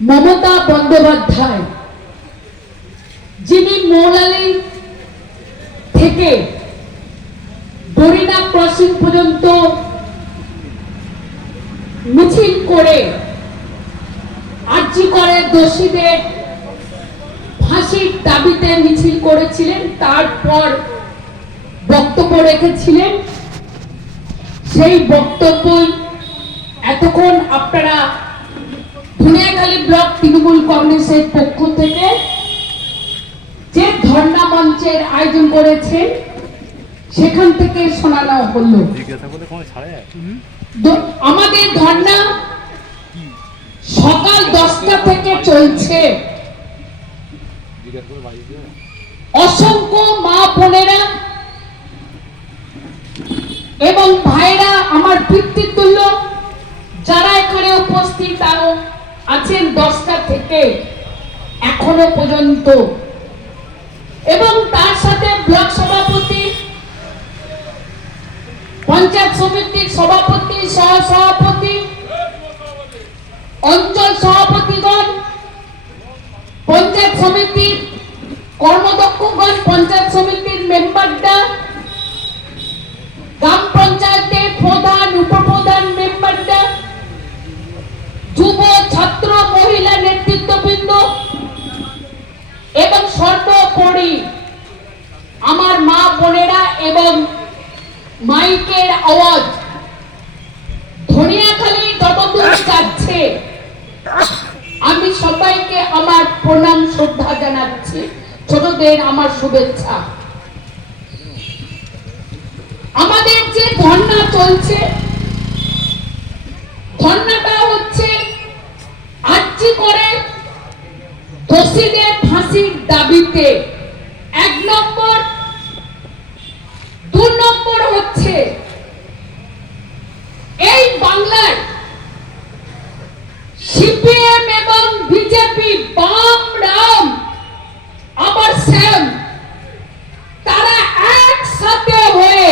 মমতা বন্দ্যোপাধ্যায়, যিনি মৌলালী থেকে গরিনা ক্রসিং পর্যন্ত মিছিল করে আরজি করে দোষীদের ফাঁসির দাবিতে মিছিল করেছিলেন, তারপর বক্তব্য রেখেছিলেন। সেই বক্তব্যই এতক্ষণ আপনারা ধুনিয়াখালী ব্লক তৃণমূল কংগ্রেসের পক্ষ থেকে যে ধর্ণা মঞ্চের আয়োজন করেছেন সেখান থেকে শোনানো হলো। আমাদের ধর্ণা সকাল 10টা থেকে চলছে। অসংখ্য মা বোনেরা এবং ভাইরা আমার পিতৃতুল্য যারা এখানে উপস্থিত তারা আছেন 10টা থেকে এখনো পর্যন্ত, এবং তার সাথে ব্লক সভাপতি, পঞ্চায়েত সমিতির সভাপতি, সহ সভাপতি, অঞ্চল সভাপতিগণ, পঞ্চায়েত সমিতির কর্মদক্ষগণ, পঞ্চায়েত সমিতির মেম্বাররা, গ্রাম পঞ্চায়েতের প্রধান উপপ্রধান মেম্বাররা, যুব ছাত্র মহিলা নেতৃত্ববৃন্দ এবং সর্বোপরি আমার মা বোনেরা এবং মাইকের আওয়াজ ধনিয়াখালী যতদূর যাচ্ছে আমি সবাইকে আমার প্রণাম শ্রদ্ধা জানাচ্ছি, ছোটদের আমার শুভেচ্ছা। আমাদের যে ধর্ণা চলছে, ধর্ণাটা হচ্ছে আরজি করে দোষীদের ফাঁসির দাবিতে। 1 নম্বর। 2 নম্বর হচ্ছে এই বাংলায় সিপিএম এবং বিজেপি, বাম রাম আবার শ্যাম, তারা একসাথে হয়ে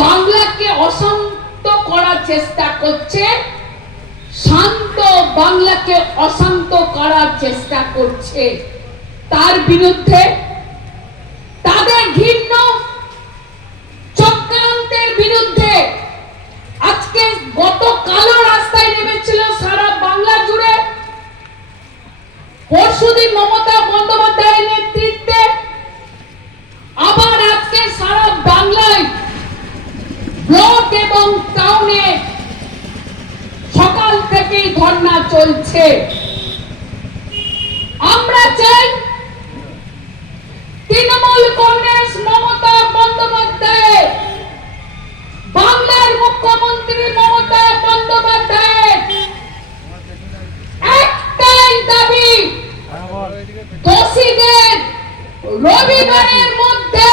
বাংলাকে অশান্ত করার চেষ্টা করছে, শান্ত বাংলাকে অশান্ত করার চেষ্টা করছে। তার বিরুদ্ধে তাদের ঘৃণ্য চক্রান্তের বিরুদ্ধে আজকে গতকালও রাস্তায় নেমেছিল সারা বাংলা জুড়ে। পরশুদিন মমতা বন্দ্যোপাধ্যায়ের নেতৃত্বে আবার আজকে সারা বাংলায় ব্লক এবং টাউনে সকাল থেকেই ধর্ণা চলছে। আমরা চাই তৃণমূল কংগ্রেস মমতা বন্দ্যোপাধ্যায়, বাংলার মুখ্যমন্ত্রী মমতা বন্দ্যোপাধ্যায় একটাই দাবি, দোষীদের রবিবারের মধ্যে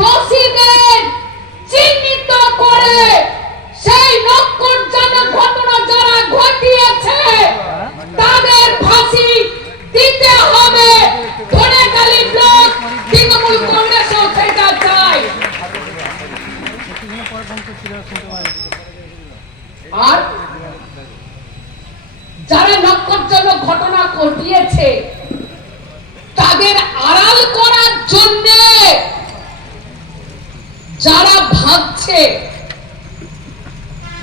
দোষীদের চিহ্নিত করে সেই নক্করজনক ঘটনা যারা ঘটিয়েছে তাদের ফাঁসি দিতে হবে। ধনেখালি ব্লক তৃণমূল কংগ্রেসও সেটা চায়। আর যারা নক্করজনক ঘটনা ঘটিয়েছে তাদের আড়াল করার জন্য যারা ভাবছে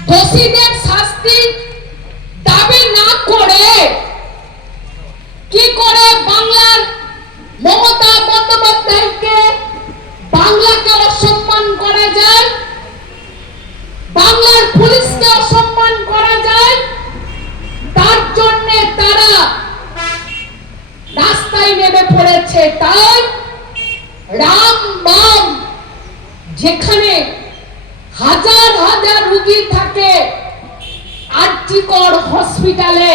দোষীদের শাস্তি দাবি না করে কি করে বাংলার মমতা বন্দ্যোপাধ্যায়কে, বাংলাকে অসম্মান করা যায়, বাংলার পুলিশকে অসম্মান করা যায়, তার জন্য তারা রাস্তায় নেমে পড়েছে। তাই রাম বাম, যেখানে হাজার হাজার রোগী থাকে আরজি কর হসপিটালে,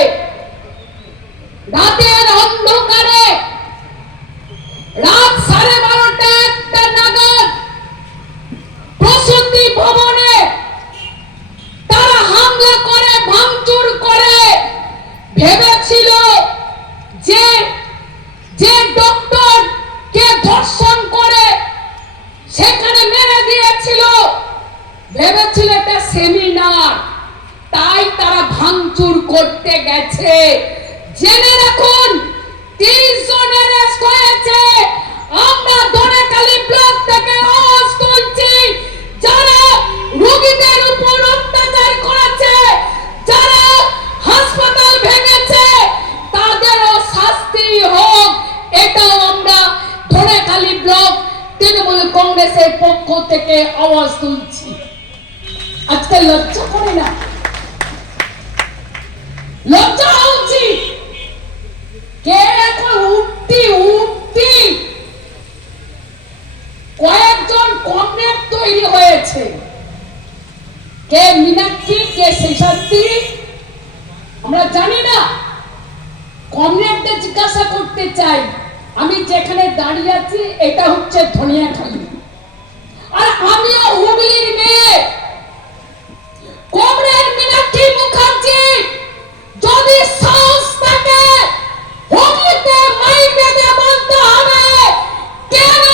রাতের অন্ধকারে রাত 12:30-1টা নাগাদ প্রসূতি ভবনে তারা হামলা করে, ভাঙচুর করে, ভেবেছিল যে ডক্টর কে ধর্ষণ করে সেখানে মেরে দিয়েছিল, ভেবেছিল এটা সেমিনার, তাই তারা ভাঙচুর ভাঙচুর করতে গেছে। জেনে রাখুন 30 জন অ্যারেস্ট হয়েছে। আমরা দোনেখালি ব্লক থেকে আওয়াজ তুলছি, যারা রোগীদের উপর অত্যাচার করেছে, যারা হাসপাতাল ভেঙেছে, তাদেরও শাস্তি হোক। এটাও আমরা দোনেখালি ব্লক তৃণমূল কংগ্রেসের পক্ষ থেকে আওয়াজ তুলছি। আজকে লজ্জা করে না? লজ্জা উচিত। কে এখন উঠতি কয়েকজন কমরেড তৈরি হয়েছে, কে মীনাক্ষী, কে শেষাদ্রি, আমরা জানি না। কমরেডদের জিজ্ঞাসা করতে চাই। আমি যেখানে দাঁড়িয়ে আছি এটা হচ্ছে ধনিয়াখালী, আর আমিও হুগলির মেয়ে। কমরেড মীনাক্ষী মুখার্জি যদি সাহস থাকে হুগলিতে মাইক বেঁধে বলতে হবে, কেন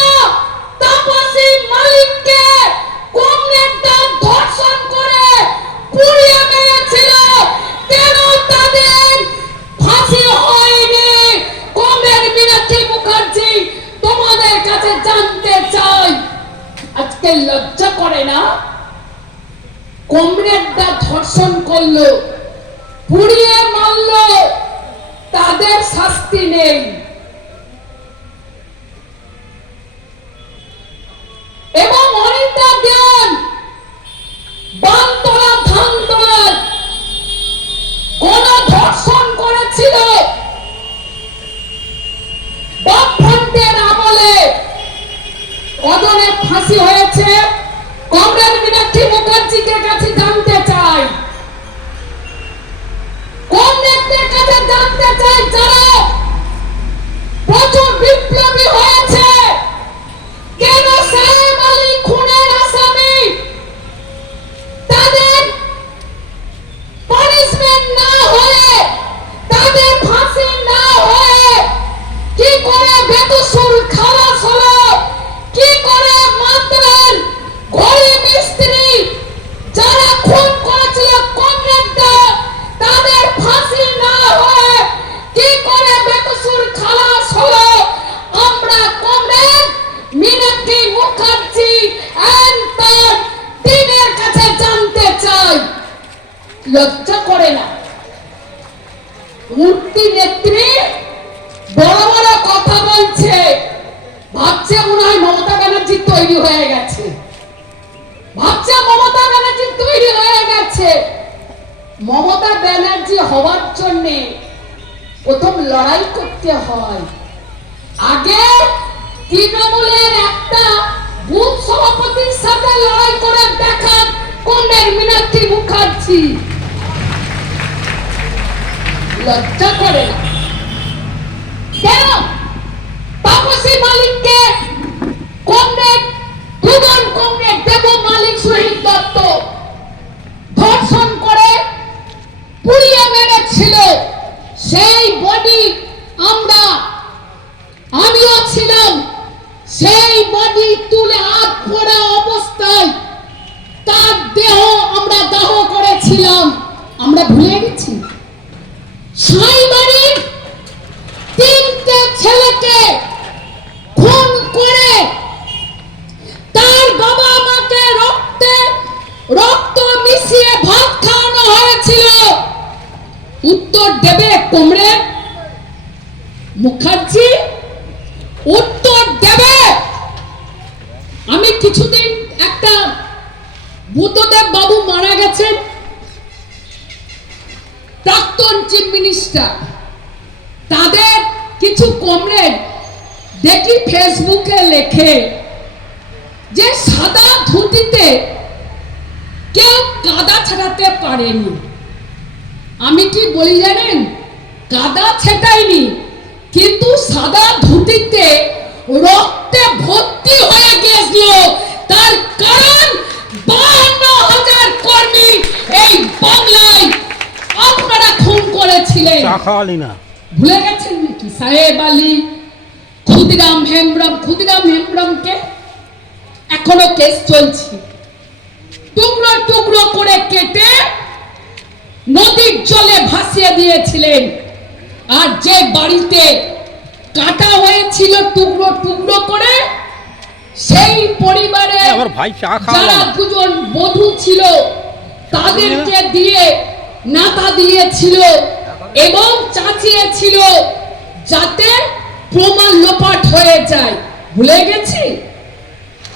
তাপসী মালিককে কমরেডরা ধর্ষণ করে পুড়িয়ে মেরেছিল, কেন তাদের ফাঁসি হয়নি? কমরেড মীনাক্ষী মুখার্জি, তোমাদের কাছে জানতে চাই, আজকে লজ্জা করে না? কমরেডরা ধর্ষণ করলো, পুড়িয়ে মারলো, তাদের শাস্তি নেই। এবং অনিতা দেন বানতলা ধানতলার গণধর্ষণ করেছিল বামফ্রন্টের আমলে, কজনের ফাঁসি হয়েছে? কমরেড মীনাক্ষী মুখার্জিকে কাছে জানতে চাই, কমরেডদের কাছে জানতে চাই, যারা প্রচুর বিপ্লবী হয়েছে, কেন সাহেব আলী খুনের আসামি তাদের পানিশমেন্ট না হয়ে, তাদের ফাঁসি না হয়ে কি করে বেকসুর খালাস হলো? কি করে মাত্রার ঘরে মিস্ত্রি যারা খুন করেছিল কমরেডরা, তাদের ফাঁসি না হয়ে কি করে বেকসুর খালাস হলো? আমরা কমরেড মীনাক্ষী মুখার্জি এন্ড তার টিমের কাছে জানতে চাই। লজ্জা করে না? মূর্তি নেত্রী বড় বড় কথা বলছে, ভাবছে মনে হয় মমতা ব্যানার্জি তৈরি হয়ে গেছে, ভাবছে মমতা ব্যানার্জি তৈরি হয়ে গেছে। মমতা ব্যানার্জি হওয়ার জন্য প্রথম লড়াই করতে হয়। আগে তৃণমূলের একটা বুথ সভাপতির সাথে লড়াই করে দেখান কমরেড মীনাক্ষী মুখার্জি। লজ্জা করে না? কেন তাপসী মালিককে কমরেড, দুজন কমরেড দেব মালিক, শহীদ দত্ত ধর্ষণ করে পুড়িয়ে মেরেছিল, সেই বডি আমিও ছিলাম, সেই বডি তুলে হাত পড়া অবস্থায় তার দেহ আমরা দাহ করেছিলাম। আমরা ভুলে গেছি? সাইবাড়ির 3টে ছেলেকে খুন করে তার বাবা মাকে রক্ত মিশিয়ে ভাত খাওয়ানো হয়েছিল। উত্তর দেবে কমরেড মুখার্জি? উত্তর দেবে? আমি কিছুদিন, একটা বুদ্ধদেব বাবু মারা গেছেন, প্রাক্তন চিফ মিনিস্টার, তাদের কিছু কমরেড দেখি ফেসবুকে লেখে যে সাদা ধুতিতে কেউ কাদা ছাড়াতে পারেনি। আমি কি বলি জানেন? কাদা ছেটাইনি, কিন্তু সাদা ধুতিতে রক্তে ভর্তি হয়ে গেছিল। তার কারণ 52,000 কর্মী এই বাংলায় আপনারা খুন করেছিলেন। ভুলে গেছেন নাকি? সাহেব আলী, ক্ষুদিরাম হেমব্রমকে এখনো কেস চলছে। টুকরো টুকরো করে কেটে নদীর জলে ভাসিয়ে দিয়েছিলেন। আর যে বাড়িতে কাটা হয়েছিল টুকরো টুকরো করে, সেই পরিবারে যারা দুজন বধূ ছিল তাদেরকে দিয়ে নাতা দিয়েছিল এবং চাচিয়েছিল যাতে প্রমাণ লোপাট হয়ে যায়। ভুলে গেছি?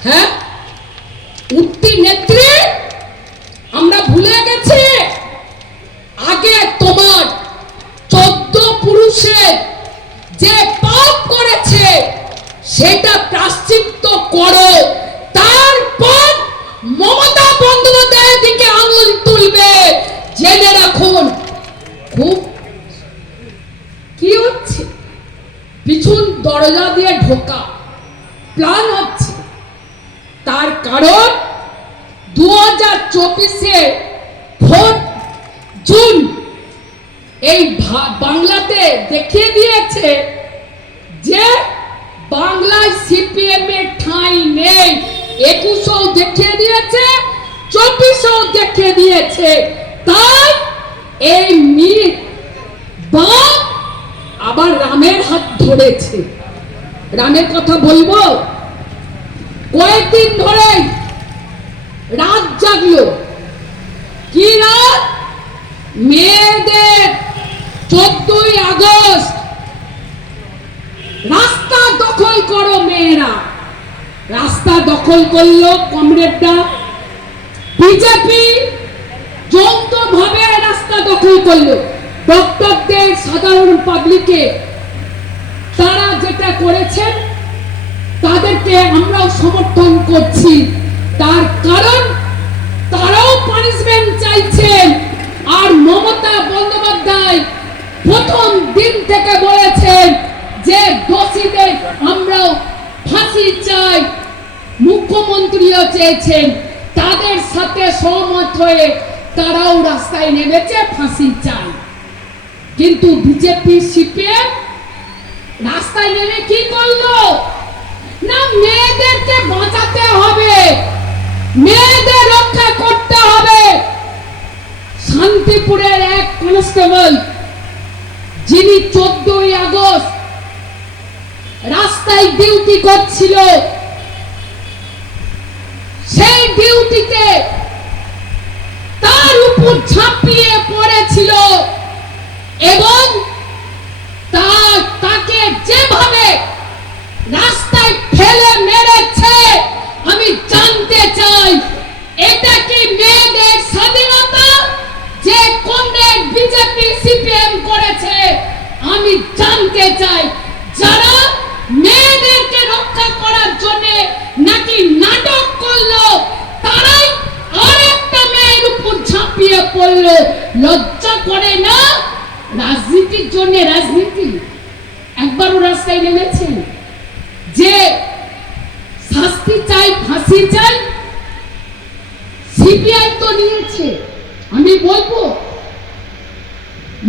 হ্যাঁ, উঠতি নেত্রী, আমরা ভুলে গেছি। আগে তোমার 14 পুরুষের যে পাপ করেছে সেটা প্রায়শ্চিত্ত করো, তারপর মমতা বন্দ্যোপাধ্যায়ের দিকে আঙুল তুলবে। জেনে রাখুন খুব কি হচ্ছে, পিছন দরজা দিয়ে ঢোকা প্ল্যান হচ্ছে। তার কারণ 2024-এ ভোট জুন এই বাংলাতে দেখিয়ে দিয়েছে যে বাংলায় সিপিএম এর ঠাঁই নেই। 21-ও দেখিয়ে দিয়েছে, 24-ও দেখিয়ে দিয়েছে। তাই এই মির বাম আবার রামের হাত ধরেছে। রামের কথা বলবো, কয়েকদিন ধরে রাত জাগলো। কি রাত? মেয়েদের 14ই আগস্ট রাস্তা দখল করো মেয়েরা। রাস্তা দখল করলো কমরেডরা, বিজেপি যৌথভাবে রাস্তা দখল করলো। ডক্টরদের, সাধারণ পাবলিকে তারা যেটা করেছেন তাদেরকে আমরাও সমর্থন করছি। তার কারণ তারাও পানিশমেন্ট চাইছেন। আর মমতা বন্দ্যোপাধ্যায় প্রথম দিন থেকে বলেছেন যে দোষীদের আমরাও ফাঁসি চাই। মুখ্যমন্ত্রীও চেয়েছেন, তাদের সাথে সহমত হয়ে তারাও রাস্তায় নেমেছে, ফাঁসি চাই। কিন্তু বিজেপি সিপিএম রাস্তায় নেমে কি করলো? না, মেয়েদেরকে বাঁচাতে হবে, মেয়েদের রক্ষা করতে হবে। শান্তিপুরের এক কনস্টেবল যিনি 14ই আগস্ট রাস্তায় ডিউটি করছিল, সেই ডিউটিতে তার উপর ঝাঁপিয়ে পড়েছিল এবং তাকে যেভাবে রাস্তায় ফেলে মেরেছে, আমি জানতে চাই এটা কি মেয়েদের স্বাধীনতা যে কমরেড বিজেপি সিপিএম করেছে? আমি জানতে চাই যারা মেয়েদেরকে রক্ষা করার জন্য নাকি নাটক করলো, তারাই আরেকটা মেয়ের উপর ঝাঁপিয়ে পড়লো। লজ্জা করে না? রাজনীতির জন্য রাজনীতি। একবারও রাস্তায় নেমেছেন যে শাস্তি চাই, ফাঁসি চাই? সিবিআই তো নিয়েছে। আমি বলবো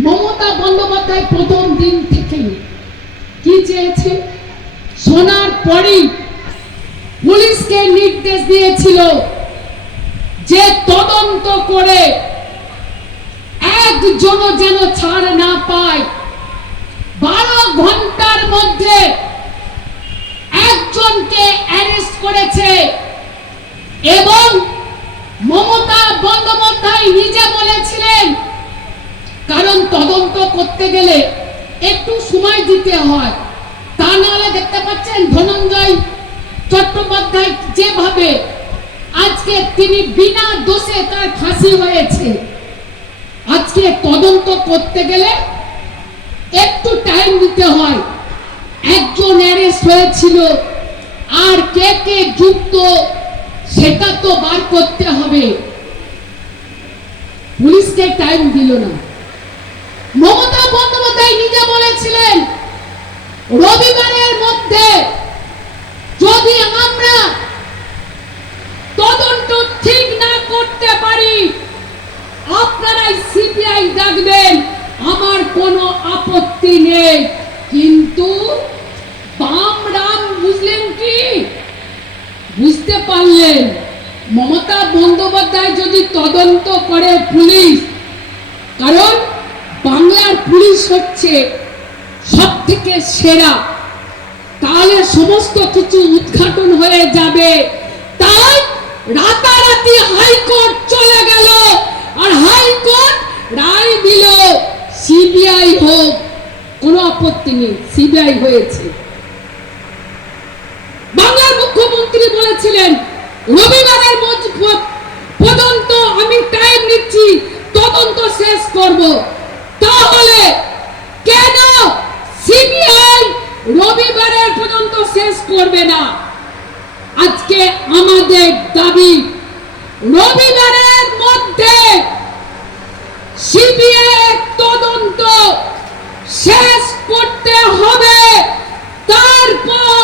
মমতা বন্দ্যোপাধ্যায় প্রথম দিন থেকেই কি চেয়েছে? শোনার পরেই পুলিশকে নির্দেশ দিয়েছিল যে তদন্ত করে একজনও যেন ছাড় না পায়। 12 ঘন্টার মধ্যে একজনকে অ্যারেস্ট করেছে এবং মমতা বন্দ্যোপাধ্যায় নিজে বলেছিলেন, কারণ তদন্ত করতে গেলে একটু সময় দিতে হয়, তা নাহলে দেখতে পাচ্ছেন ধনঞ্জয় চট্টোপাধ্যায় যেভাবে আজকে তিনি বিনা দোষে তার ফাঁসি হয়েছে। আজকে তদন্ত করতে গেলে একটু টাইম দিতে হয়। একজন অ্যারেস্ট হয়েছিল, আর কে কে যুক্ত সেটা তো বার করতে হবে। পুলিশকে টাইম দিল না। মমতা বন্দ্যোপাধ্যায় নিজে বলেছিলেন রবিবারের মধ্যে যদি আমরা তদন্ত ঠিক না করতে পারি আপনারাই সিবিআই ডাকবেন, আমার কোনো আপত্তি নেই। কিন্তু বাম রাম বুঝলেন কি? বুঝতে পারলেন মমতা বন্দ্যোপাধ্যায় যদি তদন্ত করে পুলিশ, কারণ পুলিশ হচ্ছে সব থেকে সেরা, তাহলে সমস্ত কিছু উদ্ঘাটন হয়ে যাবে। তাই রাতারাতি হাইকোর্ট চলে গেল, আর হাইকোর্ট রায় দিল সিবিআই হোক, কোনো আপত্তি নেই, সিবিআই হয়েছে। বাংলার মুখ্যমন্ত্রী বলেছিলেন রবিবারের পর্যন্ত আমি টাইম নিচ্ছি, তদন্ত শেষ করব। তাহলে কেন সিবিআই রবিবারের পর্যন্ত শেষ করবে না? আজকে আমাদের দাবি রবিবারের মধ্যে সিবিআই তদন্ত শেষ করতে হবে, তারপর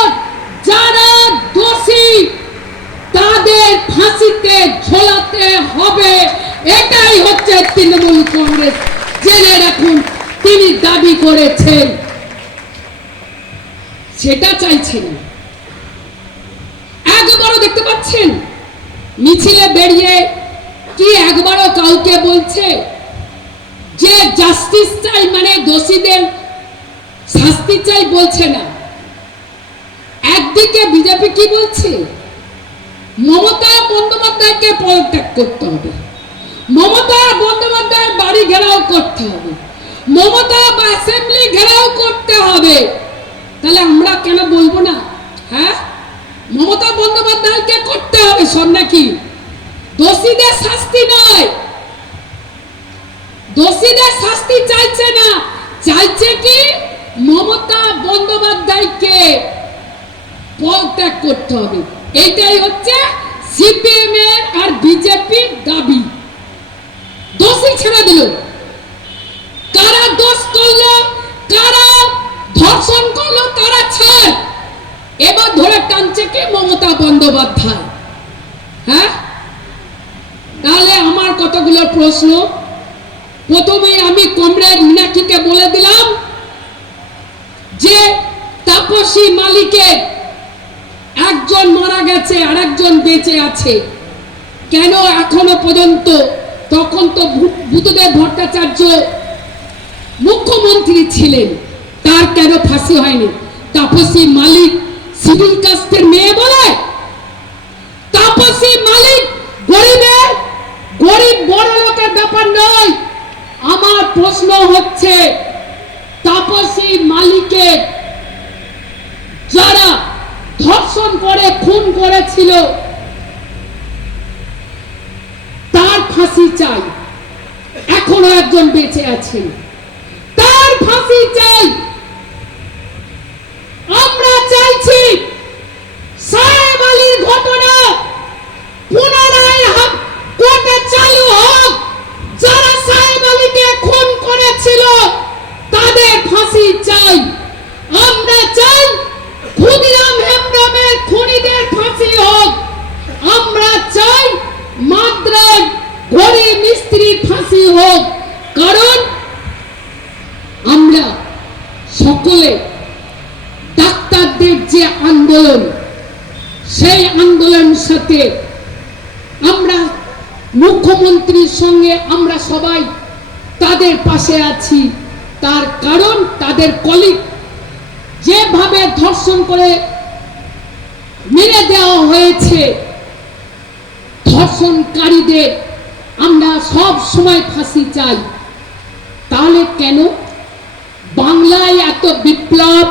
যারা দোষী তাদের ফাঁসিতে ঝোলাতে হবে। এটাই হচ্ছে তৃণমূল কংগ্রেস, জেনে রাখুন, তিনি দাবি করেছেন, সেটা চাইছেন। একবারও দেখতে পাচ্ছেন মিছিলে বেরিয়ে কি একবারও কাউকে বলছে যে জাস্টিস চাই, মানে দোষীদের শাস্তি চাই? বলছে না। একদিকে বিজেপি কি বলছে? মমতা বন্দ্যোপাধ্যায়কে পদত্যাগ করতে হবে, মমতা বন্দ্যোপাধ্যায়ের বাড়ি ঘেরাও করতে হবে, মমতা অ্যাসেম্বলি ঘেরাও করতে হবে। তাহলে আমরা কেন বলবো না? হ্যাঁ, মমতা বন্দ্যোপাধ্যায়কে করতে হবে সব, নাকি? দোষীদের শাস্তি নয়, দোষীদের শাস্তি চাইছে না, চাইছে কি মমতা বন্দ্যোপাধ্যায়কে পদত্যাগ করতে হবে। এইটাই হচ্ছে সিপিএম এর আর বিজেপির দাবি। দোষী ছেড়ে দিল, কারা দোষ করলো, কারা ধর্ষণ করলো তারা ছাড়, এবার ধরে টানছে কি মমতা বন্দ্যোপাধ্যায়। হ্যাঁ, তাহলে আমার কতগুলো প্রশ্ন। প্রথমেই আমি কমরেড মীনাক্ষীকে বলে দিলাম যে তাপসী মালিকের একজন মারা গেছে আর একজন বেঁচে আছে, কেন এখনো পর্যন্ত? তখন তো বুদ্ধদেব ভট্টাচার্য মুখ্যমন্ত্রী ছিলেন, তার কেন ফাঁসি হয়নি? তাপসী মালিক সিভিল কাস্টের মেয়ে বলে? তাপসী মালিক গরিব বড় লোকের ব্যাপার নয়। আমার প্রশ্ন হচ্ছে তাপসী মালিকের যারা ধর্ষণ করে খুন করেছিল তার ফাঁসি চাই, এখনো একজন বেঁচে আছেন, তার ফাঁসি চাই। আমরা চাইছি সাহেব আলীর ঘটনা পুনরায় কোর্টে চালু হোক, যারা সাহেব আলীকে খুন করেছিল তাদের ফাঁসি চাই। আমরা চাই ক্ষুদিরাম হেমব্রমের খুনিদের ফাঁসি হোক। আমরা চাই মাদ্রাজ গরিব মিস্ত্রির ফাঁসি হোক, কারণ আমরা সকলে ডাক্তারদের যে আন্দোলন, সেই আন্দোলনের সাথে আমরা মুখ্যমন্ত্রীর সঙ্গে আমরা সবাই তাদের পাশে আছি। তার কারণ তাদের কলিগ যেভাবে ধর্ষণ করে মেরে দেওয়া হয়েছে, ধর্ষণকারীদের আমরা সব সময় ফাঁসি চাই। তাহলে কেন বাংলায় এত বিপ্লব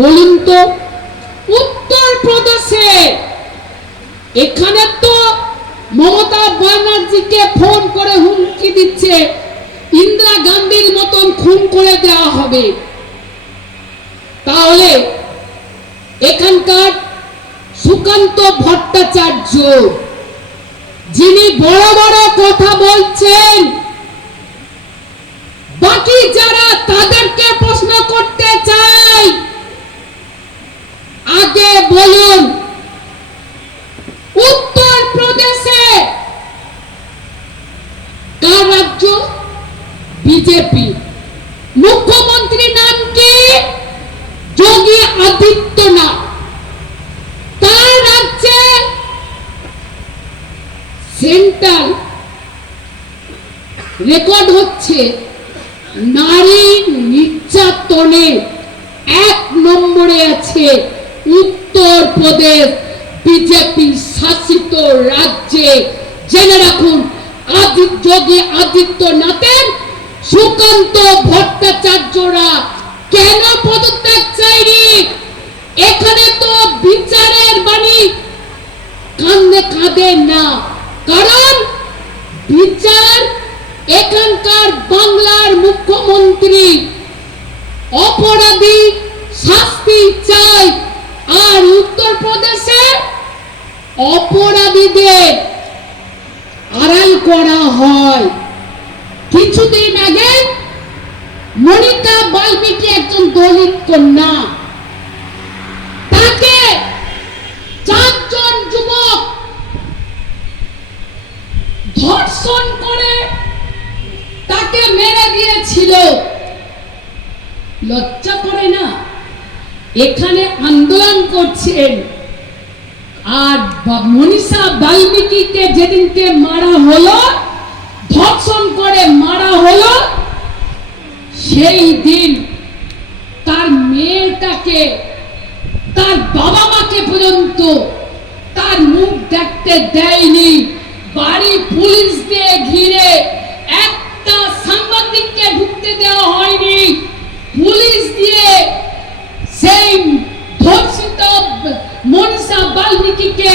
বলুন তো? উত্তর প্রদেশে এখানে তো মমতা ব্যানার্জিকে ফোন করে হুমকি দিচ্ছে ইন্দিরা গান্ধীর মতন খুন করে দেওয়া হবে। তাহলে এখানকার সুকান্ত ভট্টাচার্য যিনি বড় বড় কথা বলছেন, বাকি যারা তাদেরকে প্রশ্ন করতে চাই, আগে বলুন উত্তর প্রদেশে কার রাজ্য? বিজেপি। মুখ্যমন্ত্রীর নাম কি? যোগী আদিত্যনাথ। তার রাজ্যে সেন্ট্রাল রেকর্ড হচ্ছে নারী নির্যাতনে 1 নম্বরে আছে উত্তরপ্রদেশ বিজেপি শাসিত রাজ্যে। জেনে রাখুন, যোগী আদিত্যনাথের সুকান্ত ভট্টাচার্যরা কেন পদত্যাগ চাইনি? এখানে তো বিচারের বাণী কান্দে কাঁদে না, কারণ বিচার এখানকার বাংলার মুখ্যমন্ত্রী অপরাধী শাস্তি চায়, আর উত্তরপ্রদেশে অপরাধীদের আড়াল করা হয়। কিছুদিন আগে মনিকা বাল্মীকি একজন দলিত কন্যা, তাকে 4 জন যুবক ধর্ষণ করে তাকে মেরে দিয়েছিল। লজ্জা করে না? এখানে আন্দোলন করছেন, আর মনীষা বাল্মীকিকে যেদিনকে মারা হলো, ধর্ষণ করে মারা হলো, সেই দিন তার মেয়েটাকে, তার বাবা মাকে পর্যন্ত তার মুখ দেখতে দেয়নি। বাড়ি পুলিশ দিয়ে ঘিরে, একটা সাংবাদিককে ঢুকতে দেওয়া হয়নি। পুলিশ দিয়ে সেই ধর্ষিত মনীষা বাল্মীকিকে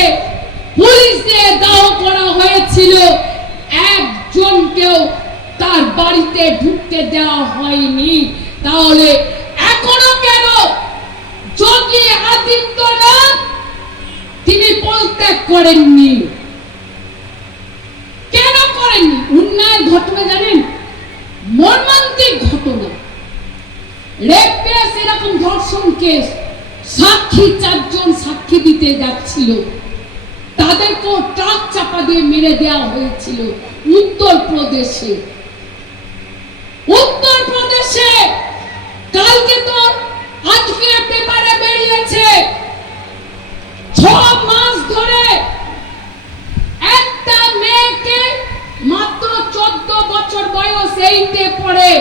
পুলিশ দিয়ে দাহ করা হয়েছিল। একজনকেও তার বাড়িতে ঢুকতে দেওয়া হয়নি। তাহলে এখনো কেন যোগী আদিত্যনাথ তিনি পদত্যাগ করেননি? কেন করেননি? উন্নয়ন ঘটনা জানেন, মর্মান্তিক ঘটনা, রেপ কেস, এরকম ধর্ষণ কেস, সাক্ষী 4 জন সাক্ষী দিতে যাচ্ছিল, তাদেরকেও ট্রাক চাপা দিয়ে মেরে দেওয়া হয়েছিল উত্তরপ্রদেশে। উত্তরপ্রদেশে কালকে তো, আজকে পেপারে বেরিয়েছে, 6 মাস ধরে একটা মেয়েকে, মাত্র 14 বছর বয়স, 8-এ পড়ে,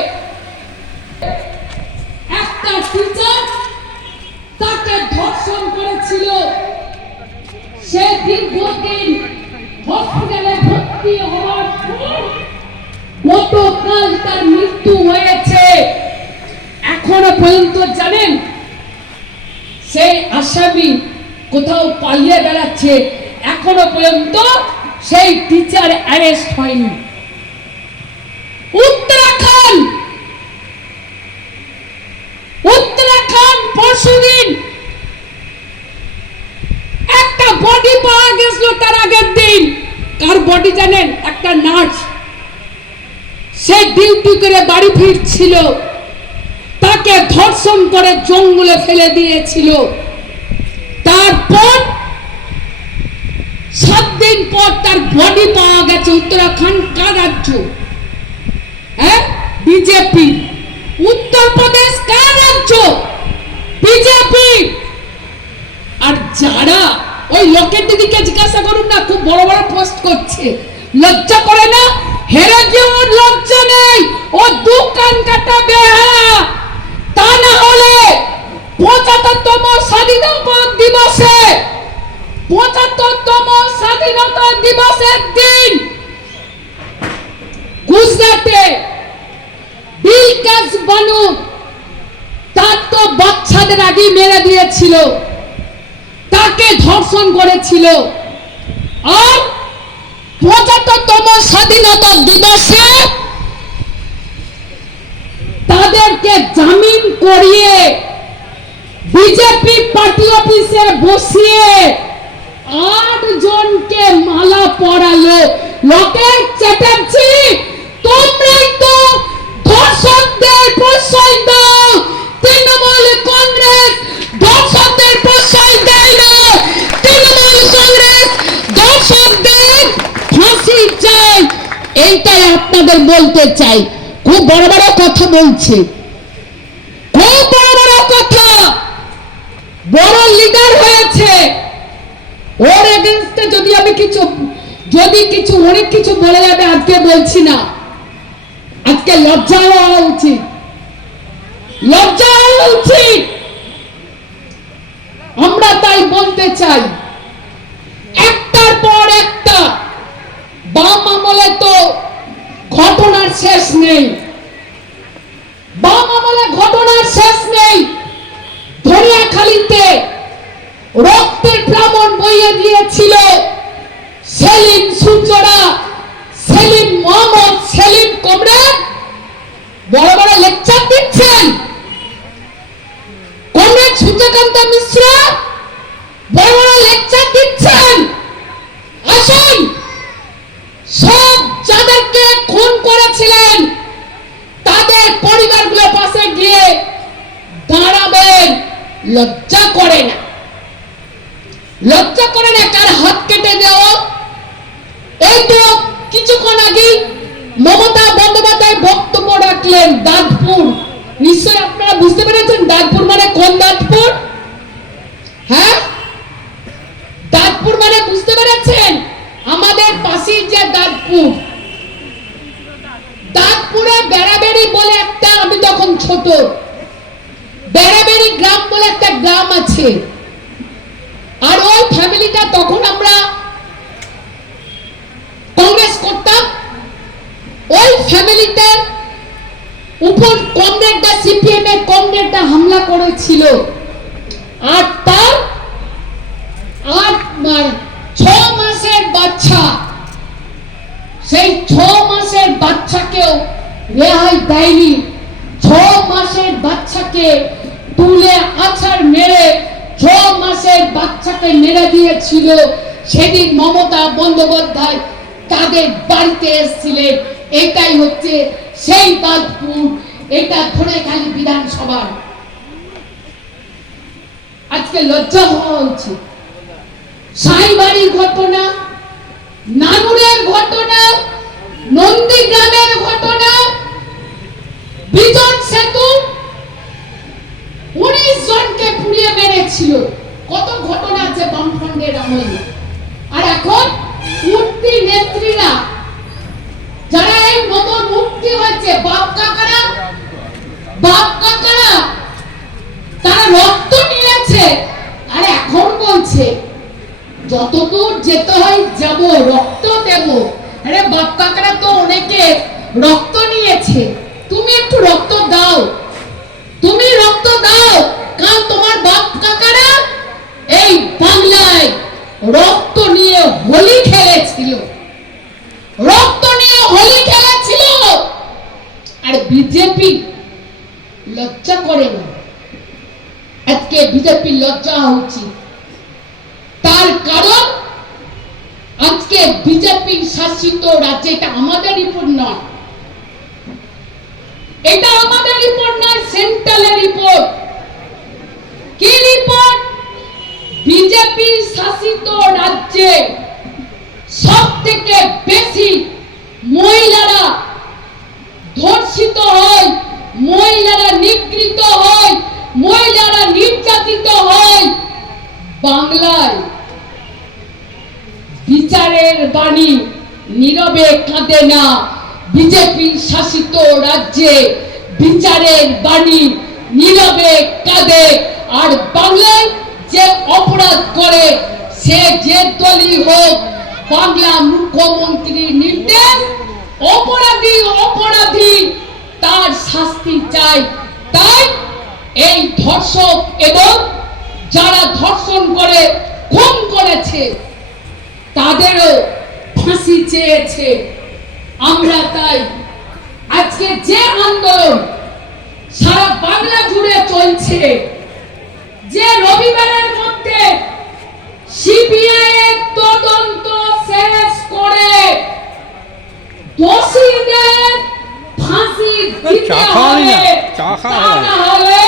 একটা টিচার তাকে ধর্ষণ করেছিল। সে দীর্ঘদিন হসপিটালে ভর্তি হওয়ার পর গতকাল তার মৃত্যু হয়েছে। এখনো পর্যন্ত জানেন সেই আসামি কোথাও পালিয়ে বেড়াচ্ছে, এখনো পর্যন্ত সেই টিচার অ্যারেস্ট হয়নি। উত্তরাখণ্ড পরশুদিন একটা বডি পাওয়া গেছিল, তার আগের দিন। কার বডি জানেন? একটা নার্স, সে ডিউটি করে বাড়ি ফিরছিল, তাকে ধর্ষণ করে জঙ্গলে ফেলে দিয়েছিল। তারপর 7 দিন পর তার বডি পাওয়া গেছে। উত্তরাখণ্ড কার রাজ্য? বিজেপি। উত্তরপ্রদেশ কার রাজ্য? বিজেপি। আর যারা ওই লোকের দিদিকে জিজ্ঞাসা করুন না, খুব বড় বড় পোস্ট করছে, লজ্জা করে না? হেরে যেমন লজ্জা নেই, ও দোকান কাটাবে। তা না হলে 75তম স্বাধীনতা দিবসে, 75তম স্বাধীনতা দিবসের দিন গুজরাটে বিলকাস বানু, তার তো বাচ্চাদের আগে মেরে দিয়েছিল, তাকে ধর্ষণ করেছিল। আর 75তম স্বাধীনতা দিবসে তাদেরকে জামিন করিয়ে বিজেপি পার্টি অফিসে বসিয়ে 8 জনকে মালা পরালো। লোকেশ চ্যাটার্জি, তোমরাই তো ধর্ষকদের প্রশ্রয় দাও। তৃণমূল কংগ্রেস ধর্ষকদের প্রশ্রয় দেয় না। তৃণমূল কংগ্রেস ধর্ষকদের ফাঁসি চাই। এইটাই আপনাদের বলতে চাই। খুব বড় বড় কথা বলছে, খুব বড় বড় কথা, বড় লিডার হয়েছে। ওর এগেইনস্টে যদি কিছু অনেক কিছু বলে যাবে, আজকে বলছি না। আজকে লজ্জা হওয়া উচিত, লজ্জা হওয়া উচিত। আমরা তাই বলতে চাই, একটার পর একটা বাম আমলে তো ঘটনার শেষ নেই, বাম আমলে ঘটনার শেষ নেই। ধনিয়াখালীতে রক্তের প্লাবন বইয়ে দিয়েছিল সেলিম সূর্যরা, সেলিম মোহাম্মদ, সেলিম কমরেড বড় বড় লেকচার দিচ্ছেন। কমরেড সূর্যকান্ত মিশ্র বড় বড় লেকচার দিচ্ছেন। আসুন, সব যাদেরকে খুন করেছিলেন তাদের পরিবারগুলোর পাশে গিয়ে দাঁড়াবেন। লজ্জা করে না, লজ্জা করে না কার হাত কেটে দেওয়া। এই তো কিছুক্ষণ আগে মমতা বন্দ্যোপাধ্যায় বক্তব্য রাখলেন দাঁতপুর। নিশ্চয়ই আপনারা বুঝতে পেরেছেন দাঁতপুর মানে কোন দাঁতপুর? হ্যাঁ, দাঁতপুর মানে বুঝতে পেরেছেন? আমাদের পাশেই যে দাঁতপুর, দাঁতপুরে বেড়াবেড়ি বলে একটা, আমি তখন ছোট, বেড়াবেড়ি গ্রাম বলে একটা গ্রাম আছে। আর ওই ফ্যামিলিটা তখন আমরা কংগ্রেস করতাম। ওই ফ্যামিলিটার উপর কংগ্রেসটা, সিপিএম এর কংগ্রেসটা হামলা করেছিল। আর তার 6 মাসের বাচ্চা, সেই 6 মাসের বাচ্চাকেও রেহাই দেয়নি। 6 মাসের বাচ্চাকে তুলে আছাড় মেরে 6 মাসের বাচ্চাকে মেরে দিয়েছিল। সেদিন মমতা বন্দ্যোপাধ্যায় তাদের বাড়িতে এসেছিলেন। এটাই হচ্ছে সেই দাঁতপুর, এটা ধনেখালি বিধানসভা। আজকে লজ্জা হওয়া উচিত। সাইবাড়ির ঘটনা, নানুরের ঘটনা, নন্দীগ্রামের ঘটনা, বিজন সেতু 19 জনকে পুড়িয়ে মেরেছিল। কত ঘটনা আছে বামফ্রন্টের আমলে। আর এখন মূর্তি নেত্রীরা যারা এই নতুন মুক্তি হয়েছে, বাপ কাকারা তারা রক্ত নিয়েছে। আর এখন বলছে যতদূর যেতে হয় যাব, রক্ত দেব। আরে বাপ কাকারা তো অনেকে রক্ত নিয়েছে, তুমি একটু রক্ত দাও, তুমি রক্ত দাও। কারণ তোমার বাপ কাকারা এই বাংলায় রক্ত নিয়ে হোলি খেলেছিল, রক্ত নিয়ে হোলি খেলেছিল। আর বিজেপি লজ্জা করে না। আজকে বিজেপি লজ্জা হচ্ছে। তার কারণ আজকে বিজেপি শাসিত রাজ্যে, এটা আমাদের রিপোর্ট নয়, এটা আমাদের রিপোর্ট নয়, সেন্ট্রালের রিপোর্ট। কি রিপোর্ট? বিজেপি শাসিত রাজ্যে সবথেকে বেশি মহিলারা ধর্ষিত হয়, মহিলারা নিগৃহীত হয়, মহিলারা নির্যাতিত হয় বাংলায়। বিচারের বাণী নীরবে কাঁদে না। বিজেপি শাসিত রাজ্যে বিচারের বাণী নীরবে কাঁদে। আর বাংলায় যে অপরাধ করে, সে যে দলই হোক, বাংলা মুখ্যমন্ত্রীর নির্দেশ, অপরাধী অপরাধী তার শাস্তি চাই। তাই এই ধর্ষক এবং যারা ধর্ষণ করে খুন করেছে তাদেরও ফাঁসি চেয়েছে। আমরা তাই আজকে যে আন্দোলন সারা বাংলা জুড়ে চলছে, যে রবিবারের মধ্যে সিবিআই এর তদন্ত শেষ করে দোষীদের ফাঁসি দিতে হবে, না হলে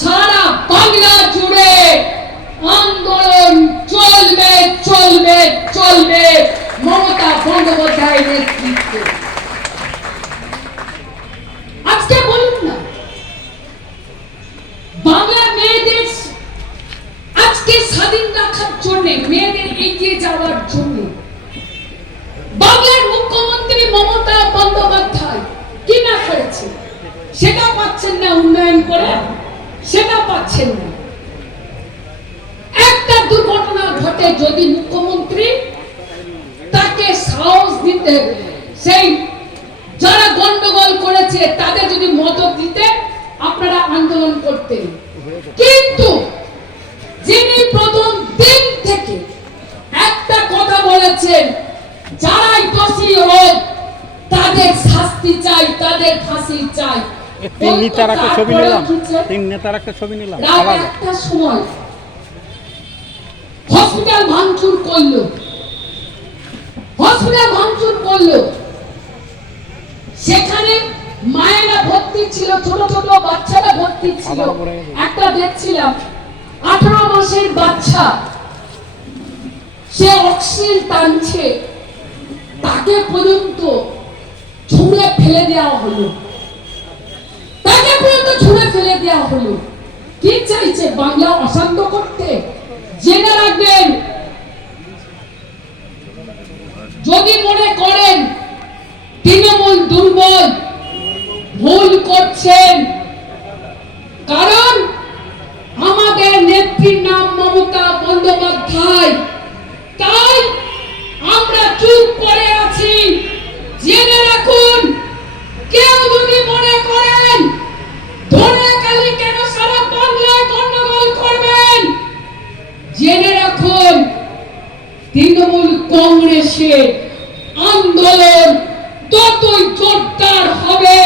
সারা বাংলা জুড়ে আন্দোলন চলবে চলবে চলবে মমতা বন্দ্যোপাধ্যায়ের নেতৃত্বে। আজকে বলুন না, বাংলার মেয়েদের আজকে স্বাধীন রাখার জন্য, মেয়েদের এগিয়ে যাওয়ার জন্য বাংলার মুখ্যমন্ত্রী মমতা বন্দ্যোপাধ্যায় ছাড়ছে, সেটা পাচ্ছেন না উন্নয়ন করে, সেটা পাচ্ছেন না। একটা দুর্ঘটনা ঘটে যদি মুখ্যমন্ত্রী তাকে সাহস দিতে, সেই যারা গন্ডগোল করেছে তাদের যদি মদত দিতে আপনারা আন্দোলন করতেন। কিন্তু যিনি প্রথম দিন থেকে একটা কথা বলেছেন, যারাই দোষী হোক তাদের শাস্তি চাই, তাদের ফাঁসি চাই। তিন নেতার একটা ছবি নিলাম, তিন নেতার একটা ছবি নিলাম। একটা সময় হসপিটাল ভাঙচুর করলো, হসপিটাল ভাঙচুর করলো, সেখানে মায়েরা ভর্তি ছিল, ছোট ছোট বাচ্চারা ভর্তি ছিল। একটা দেখছিলাম 18 মাসের বাচ্চা, সে অক্সিজেন টানছে, তাকে পর্যন্ত ছুঁড়ে ফেলে দেওয়া হলো, তাকে পর্যন্ত ছুঁড়ে ফেলে দেওয়া হলো। কি চাইছে? বাংলা অশান্ত করতে। জেনে রাখবেন, যদি মনে করেন তৃণমূল দুর্বল, ভুল করছেন। কারণ আমাদের নেত্রীর নাম মমতা বন্দ্যোপাধ্যায়, তাই আমরা চুপ করে আছি। জেনে রাখুন, কেউ যদি মনে করেন ধনেখালি কেন সারা বাংলায় গন্ডগোল করবেন, জেনে রাখুন তৃণমূল কংগ্রেসের আন্দোলন ততই জোরদার হবে,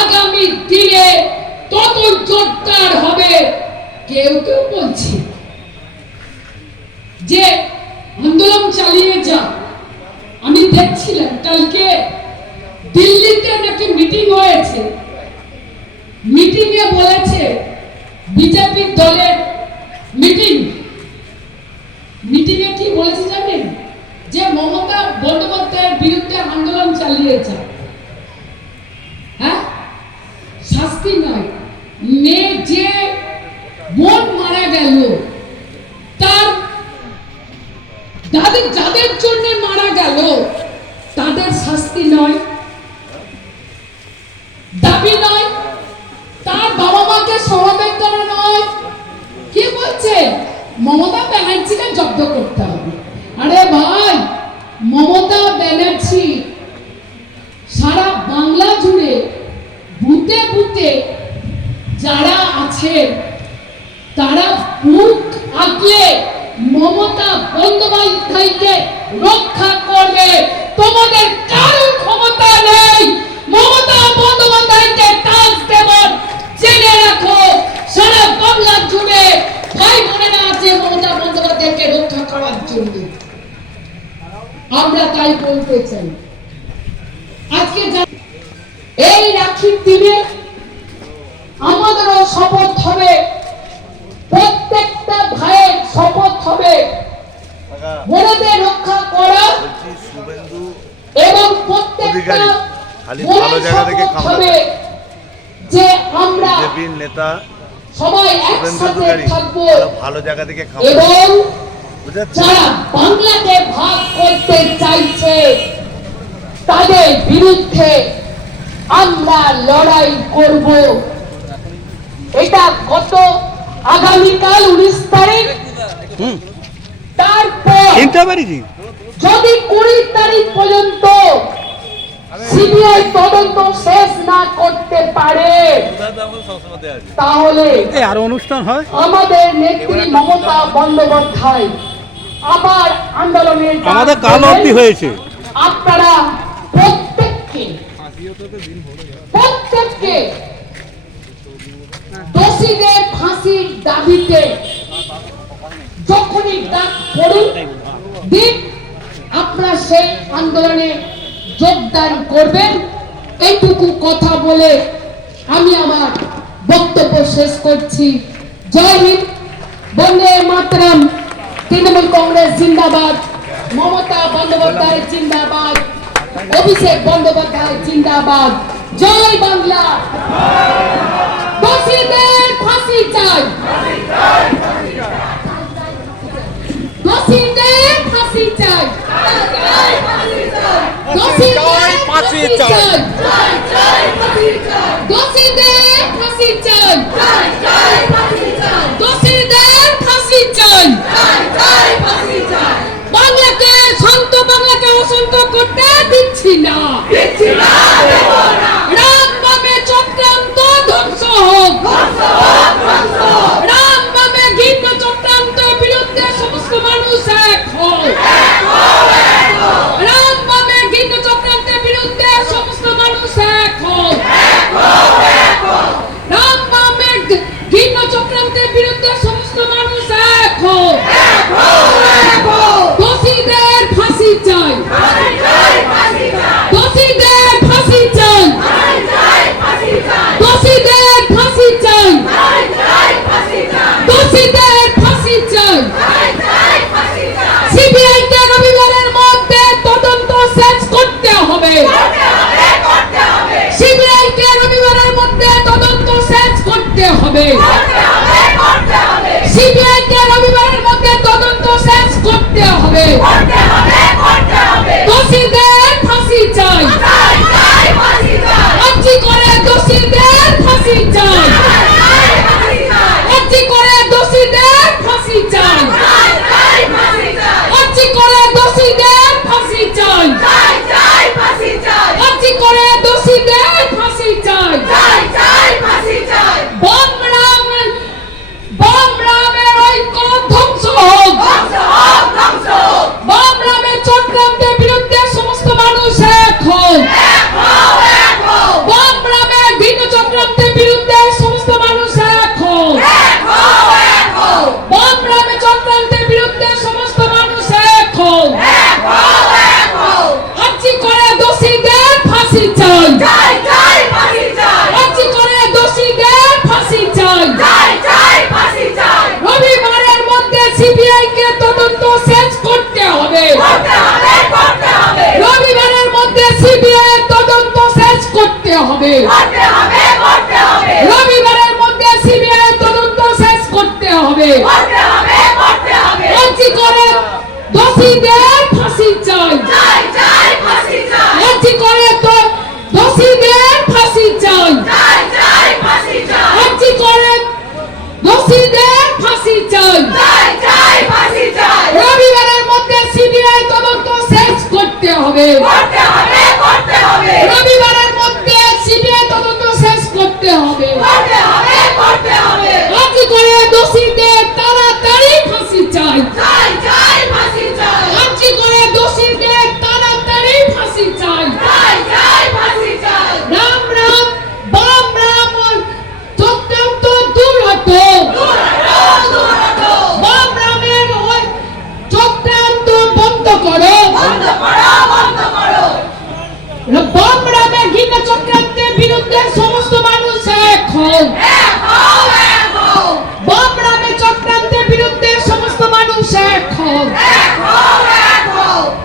আগামী দিনে ততই জোরদার হবে। কেউ কেউ বলছে যে আন্দোলন চালিয়ে যা। আমি দেখছিলাম কালকে দিল্লিতে নাকি মিটিং হয়েছে, মিটিং এ বলেছে বিজেপি দলের মিটিং, মিটিং এ কি বলেছে জানেন? যে মমতা বন্দ্যোপাধ্যায়ের বিরুদ্ধে আন্দোলন চালিয়ে যা। হ্যাঁ, শাস্তি নয়, মেয়ে যে বোন মারা গেল, তার যাদের জন্য মারা গেল তাদের শাস্তি নয়, দাবি নয়, তার বাবা মাকে সমবেদনা নয়। কি বলছে? মমতা ব্যানার্জিকে জব্দ করতে হবে। আরে ভাই, মমতা ব্যানার্জি সারা বাংলা জুড়ে বুতে বুতে যারা আছে তারা বুক আগলে মমতা বন্দ্যোপাধ্যায়কে রক্ষা করবে। তোমাদের কারো ক্ষমতা নেই মমতা বন্দ্যোপাধ্যায়কে টাচ দেবার। জেনে রাখো, সারা বাংলা জুড়ে ভাই বোনেরা আছে মমতা বন্দ্যোপাধ্যায়কে রক্ষা করার জন্য। আমরা তাই বলতে চাই। আজকে এই রাখির দিনে আমাদেরও শপথ হবে, প্রত্যেকটা ভাইয়ের শপথ হবে বোনেদের রক্ষা করা, এবং প্রত্যেকটা ভালো জায়গা থেকে হবে যে আমরা নেতা সবাই একসাথে থাকবো, ভালো জায়গা থেকে এবং যারা বাংলাকে ভাগ করতে চাইছে তাদের বিরুদ্ধে আমরা লড়াই করব। এটা গত আগামীকাল 19 তারিখ, তারপর যদি 20 তারিখ পর্যন্ত সিবিআই তদন্ত শেষ না করতে পারে তাহলে আর অনুষ্ঠান হয়, আমাদের নেত্রী মমতা বন্দ্যোপাধ্যায় আবার আন্দোলনের আমাদের কাল অবধি হয়েছে। আপনারা প্রত্যেককে দোষীদের ফাঁসির দাবিতে যখনই ডাক পড়ুন দিন, আপনারা সেই আন্দোলনে যোগদান করবেন। এইটুকু কথা বলে আমি আমার বক্তব্য শেষ করছি। জয় হিন্দ, বন্দে মাতরম। তৃণমূল কংগ্রেস জিন্দাবাদ, মমতা বন্দ্যোপাধ্যায় জিন্দাবাদ, অভিষেক বন্দ্যোপাধ্যায় জিন্দাবাদ। জয় বাংলা। দোষীদের ফাঁসি চাই, দোষীদের ফাঁসি চাই, দোষীদের ফাঁসি চাই। হবে। সিবিআই কে রবিবারের মধ্যে তদন্ত শেষ করতে হবে। দোষীদের ফাঁসি চাই। আর্জি করে দোষীদের ফাঁসি চাই। আর্জি করে দোষীদের ফাঁসি চাই। আর্জি করে দোষীদের ফাঁসি চাই। আর্জি করে দোষীদের ফাঁসি চাই। বামরামের ঐক্য ধ্বংস হোক। বামরামের চক্রান্তের বিরুদ্ধে সমস্ত মানুষ এক হোক। বামরামের ভিন্ন চক্রান্তের বিরুদ্ধে সমস্ত মানুষ এক হোক। বামরামের চক্রান্তের বিরুদ্ধে সমস্ত মানুষ এক হোক। আর্জি করে দোষীদের ফাঁসি চাই। আর্জি করে দোষীদের ফাঁসি চাই। রবিবারের মধ্যে সিবিআই কে তদন্ত শেষ করতে হবে। রবিবারের মধ্যে সিবিআই তদন্ত শেষ করতে হবে। রবিবারের মধ্যে সিবিআই তদন্ত শেষ করতে হবে। আর্জি করে দোষীদের ফাঁসি চাই। আর্জি করে দোষীদের ফাঁসি চাই। আর্জি করে দোষীদের ফাঁসি চাই। রবিবারের মধ্যে সিবিআই তদন্ত শেষ করতে হবে। রবিবারের মধ্যে সিবিআই তদন্ত শেষ করতে হবে। আর্জি করে দোষীদের তাড়াতাড়ি ফাঁসি চাই। আর্জি করে দোষীদের তাড়াতাড়ি ফাঁসি চাই। রাম রাম বাম রাম চক্রান্ত দূর হতো। বাম রামের ওই চক্রান্ত বন্ধ করো। বাম রামের ঘৃণা চক্রান্তের বিরুদ্ধে সমস্ত মানুষ এক হোক। বাম রামের চক্রান্তের বিরুদ্ধে সমস্ত মানুষ এক হোক।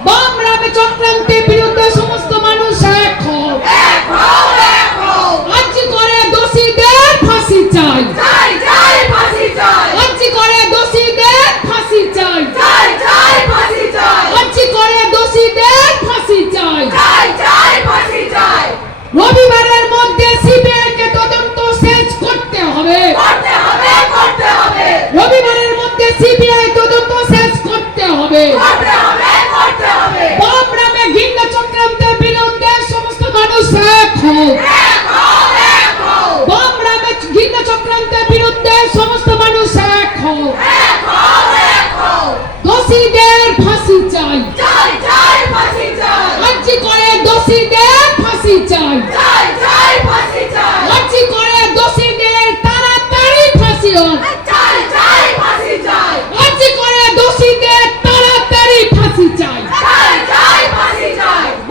বাম রামের চক্রান্তের বিরুদ্ধে সমস্ত মানুষ এক হোক। আর্জি করে দোষীদের ফাঁসি চাই। আর্জি করে দোষীদের ফাঁসি চাই। আর্জি করে দোষীদের ফাঁসি চাই। রবিবারের মধ্যে সিবিআই কে তদন্ত শেষ করতে হবে। রবিবারের মধ্যে সিবিআই তদন্ত শেষ করতে হবে। বামরামে ঘৃণা চক্রান্তের বিরুদ্ধে সমস্ত মানুষ এক হোক। বামরামে ঘৃণা চক্রান্তের বিরুদ্ধে সমস্ত মানুষ এক হোক। দোষীদের ফাঁসি চাই। আর্জি করে দোষীদের ফাঁসি চাই। আর্জি করে দোষীদের তাড়াতাড়ি ফাঁসি হোক। আর্জি করে দোষীদের তাড়াতাড়ি ফাঁসি চাই।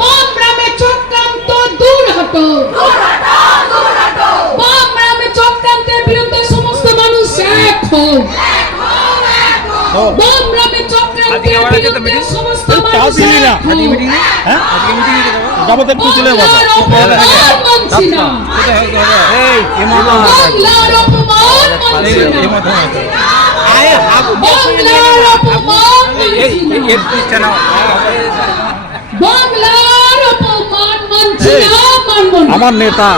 বামরামে চক্রান্ত দূর হতো। বামরামে চক্রান্তের বিরুদ্ধে সমস্ত মানুষ এক হোক। বামরামে চক্রান্তের বিরুদ্ধে সমস্ত মানুষ এক হোক। যাবত একটু চলে বসা। মানছি না। বাংলার অপমান মানছি না। বাংলার অপমান মানছি না। বাংলার অপমান মানছি না, মানব না। আমার নেতা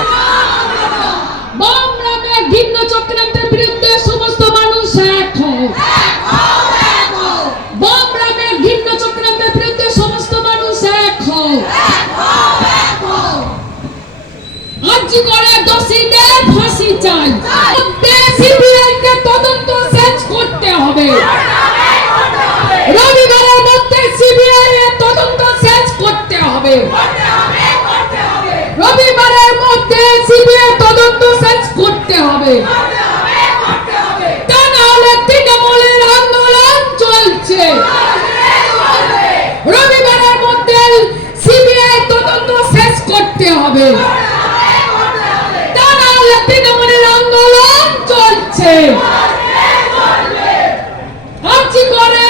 বামরামের ঘৃণা চক্রান্তের বিরুদ্ধে সমস্ত মানুষ এক হোক। বামরামের ঘৃণা চক্রান্তের বিরুদ্ধে সমস্ত মানুষ এক হোক। আর্জি করে দোষীদের ফাঁসি চাই। সিবিআই কে তদন্ত শেষ করতে হবে। রবিবারের মধ্যে সিবিআই এর তদন্ত শেষ করতে হবে। রবিবারের মধ্যে সিবিআই তদন্ত শেষ করতে হবে। তা না হলে তৃণমূলের আন্দোলন চলছে। রবিবারের মধ্যে সিবিআই তদন্ত শেষ করতে হবে। তা না হলে তৃণমূলের আন্দোলন চলছে। আর্জি করে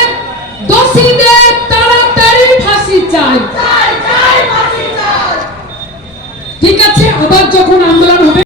দোষীদের তাড়াতাড়ি ফাঁসি চাই। ঠিক আছে, আবার যখন আমরা